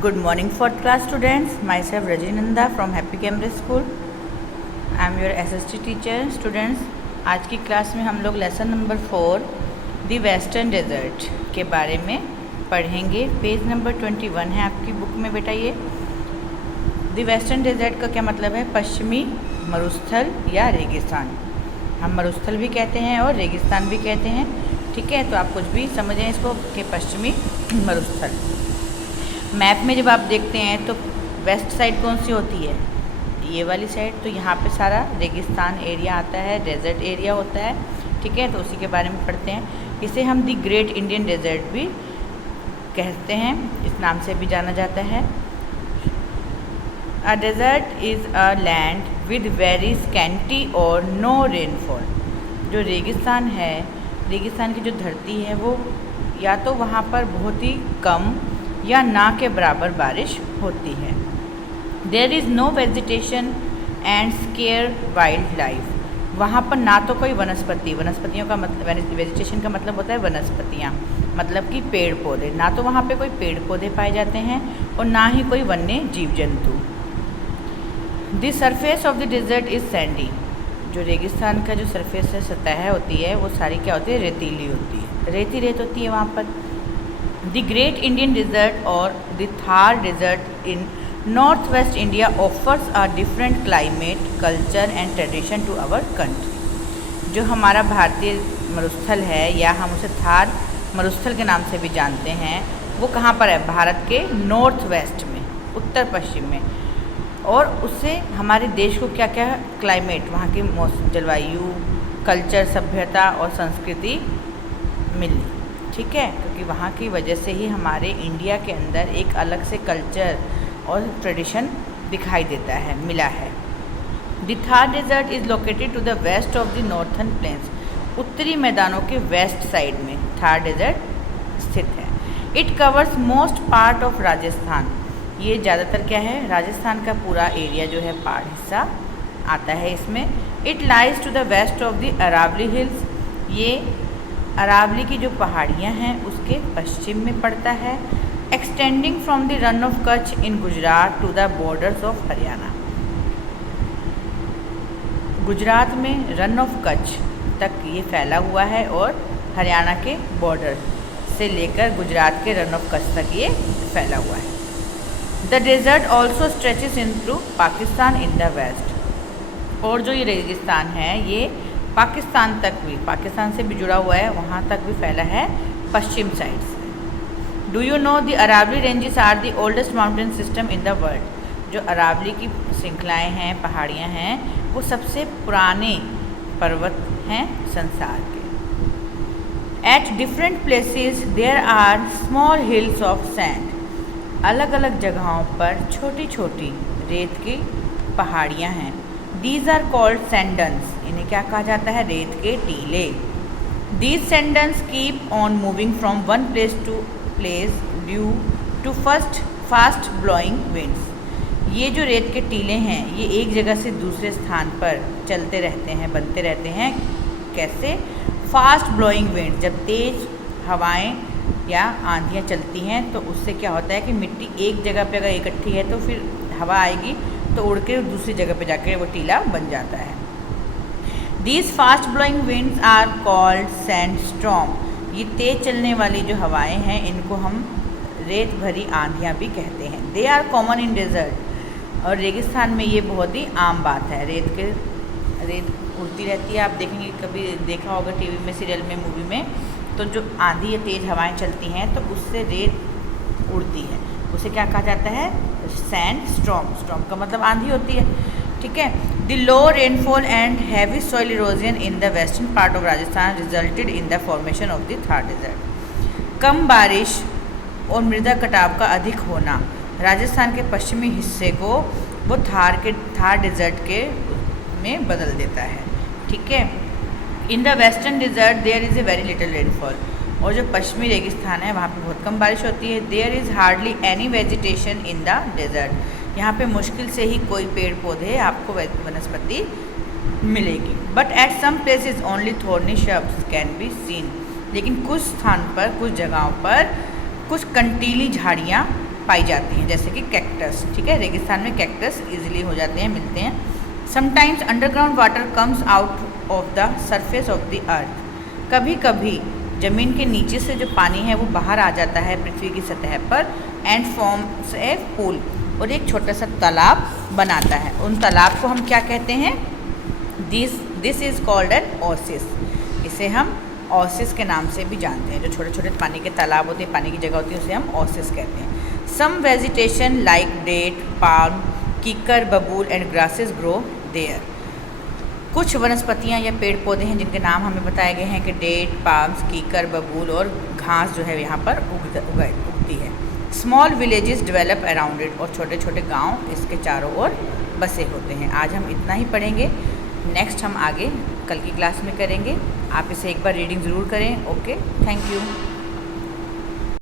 Good morning fourth class students. Myself Rajinanda from Happy Cambridge School. I am your SST teacher. Students, आज की class में हम लोग lesson number 4 the western desert के बारे में पढ़ेंगे। पेज नंबर 21 है आपकी बुक में बेटा। ये दी वेस्टर्न डेजर्ट का क्या मतलब है? पश्चिमी मरुस्थल या रेगिस्तान। हम मरुस्थल भी कहते हैं और रेगिस्तान भी कहते हैं। ठीक है, तो आप कुछ भी समझें इसको कि पश्चिमी मरुस्थल। मैप में जब आप देखते हैं तो वेस्ट साइड कौन सी होती है? ये वाली साइड। तो यहाँ पे सारा रेगिस्तान एरिया आता है, डेजर्ट एरिया होता है। ठीक है, तो उसी के बारे में पढ़ते हैं। इसे हम दी ग्रेट इंडियन डेजर्ट भी कहते हैं, इस नाम से भी जाना जाता है। A desert is a land with very scanty और नो रेनफॉल। जो रेगिस्तान है, रेगिस्तान की जो धरती है वो या तो वहाँ पर बहुत ही कम या ना के बराबर बारिश होती है। There is no vegetation and scarce wildlife. वहाँ पर ना तो कोई वनस्पतियों का मतलब, वेजिटेशन का मतलब होता है वनस्पतियाँ, मतलब कि पेड़ पौधे। ना तो वहाँ पे कोई पेड़ पौधे पाए जाते हैं और ना ही कोई वन्य जीव जंतु। The surface of the desert is sandy. जो रेगिस्तान का जो सरफेस है, सतह होती है, वो सारी क्या होती है? रेतीली होती है, रेत होती है वहाँ पर। The Great Indian Desert or the Thar Desert in northwest India offers a different climate, culture and tradition to our country. जो हमारा भारतीय मरुस्थल है या हम उसे थार मरुस्थल के नाम से भी जानते हैं, वो कहाँ पर है? भारत के नॉर्थ वेस्ट में, उत्तर पश्चिम में। और उससे हमारे देश को क्या क्या क्लाइमेट, वहाँ की मौसम, जलवायु, कल्चर, सभ्यता और संस्कृति मिली। ठीक है, क्योंकि वहाँ की वजह से ही हमारे इंडिया के अंदर एक अलग से कल्चर और ट्रेडिशन दिखाई देता है, मिला है। The Thar desert is located to the west of the northern plains. उत्तरी मैदानों के वेस्ट साइड में थार डेजर्ट स्थित है। It covers most part of Rajasthan. ये ज़्यादातर क्या है? राजस्थान का पूरा एरिया जो है, पार्ट हिस्सा आता है इसमें। It lies to the west of the Aravalli hills. ये अरावली की जो पहाड़ियाँ हैं उसके पश्चिम में पड़ता है। Extending from the run of Kutch in Gujarat to the borders of Haryana. Gujarat में रन ऑफ कच्छ तक ये फैला हुआ है और हरियाणा के बॉर्डर से लेकर गुजरात के रन ऑफ कच्छ तक ये फैला हुआ है। The desert also stretches in through Pakistan in the west. और जो ये रेगिस्तान है ये पाकिस्तान तक भी, पाकिस्तान से भी जुड़ा हुआ है, वहाँ तक भी फैला है पश्चिम साइड से। Do you know the Aravalli ranges are the oldest mountain system in the world. जो अरावली की श्रृंखलाएँ हैं, पहाड़ियाँ हैं, वो सबसे पुराने पर्वत हैं संसार के। At different places there are small hills of sand. अलग अलग जगहों पर छोटी छोटी रेत की पहाड़ियाँ हैं। These are called sand dunes. इन्हें क्या कहा जाता है? रेत के टीले। These sand dunes keep on moving from one place to place due to fast blowing winds. ये जो रेत के टीले हैं ये एक जगह से दूसरे स्थान पर चलते रहते हैं, बनते रहते हैं। कैसे? Fast blowing wind. जब तेज हवाएं या आंधियाँ चलती हैं तो उससे क्या होता है कि मिट्टी एक जगह पे अगर इकट्ठी है तो फिर हवा आएगी तो उड़ के दूसरी जगह पे जाकर वो टीला बन जाता है। These fast blowing winds are called sandstorm. ये तेज चलने वाली जो हवाएं हैं इनको हम रेत भरी आंधियाँ भी कहते हैं। They are common in desert. और रेगिस्तान में ये बहुत ही आम बात है। रेत उड़ती रहती है। आप देखेंगे, कभी देखा होगा टीवी में, सीरियल में, मूवी में, तो जो आंधी या तेज हवाएं चलती हैं तो उससे रेत उड़ती है। उसे क्या कहा जाता है? Sand storm. स्टॉर्म का मतलब आंधी होती है। ठीक है। The low rainfall and heavy soil erosion in the western part of Rajasthan resulted in the formation of the Thar desert. कम बारिश और मृदा कटाव का अधिक होना राजस्थान के पश्चिमी हिस्से को वो थार डेजर्ट के में बदल देता है। ठीक है। In the western desert there is a very little rainfall. और जो पश्चिमी रेगिस्तान है वहाँ पे बहुत कम बारिश होती है। There is hardly any vegetation in the desert. यहाँ पे मुश्किल से ही कोई पेड़ पौधे आपको वनस्पति मिलेगी। But at some places only thorny shrubs can be seen. लेकिन कुछ स्थान पर, कुछ जगहों पर कुछ कंटीली झाड़ियाँ पाई जाती हैं, जैसे कि कैक्टस। ठीक है, रेगिस्तान में कैक्टस इजीली हो जाते हैं, मिलते हैं। Sometimes underground water comes out of the surface of the earth. कभी कभी ज़मीन के नीचे से जो पानी है वो बाहर आ जाता है पृथ्वी की सतह पर, एंड फॉर्म्स ए पूल, और एक छोटा सा तालाब बनाता है। उन तालाब को हम क्या कहते हैं? This is called an Oasis. इसे हम ओसिस के नाम से भी जानते हैं। जो छोटे छोटे पानी के तालाब होते हैं, पानी की जगह होती है, उसे हम ओसिस कहते हैं। सम वेजिटेशन लाइक डेट, पाल्म, कीकर, बबूल एंड ग्रासेस ग्रो देयर। कुछ वनस्पतियां या पेड़ पौधे हैं जिनके नाम हमें बताए गए हैं कि डेट, पाल्म्स, कीकर, बबूल और घास जो है यहाँ पर उगती है। Small villages develop around it, और छोटे छोटे गांव इसके चारों ओर बसे होते हैं। आज हम इतना ही पढ़ेंगे, नेक्स्ट हम आगे कल की क्लास में करेंगे। आप इसे एक बार रीडिंग ज़रूर करें। Okay, thank you.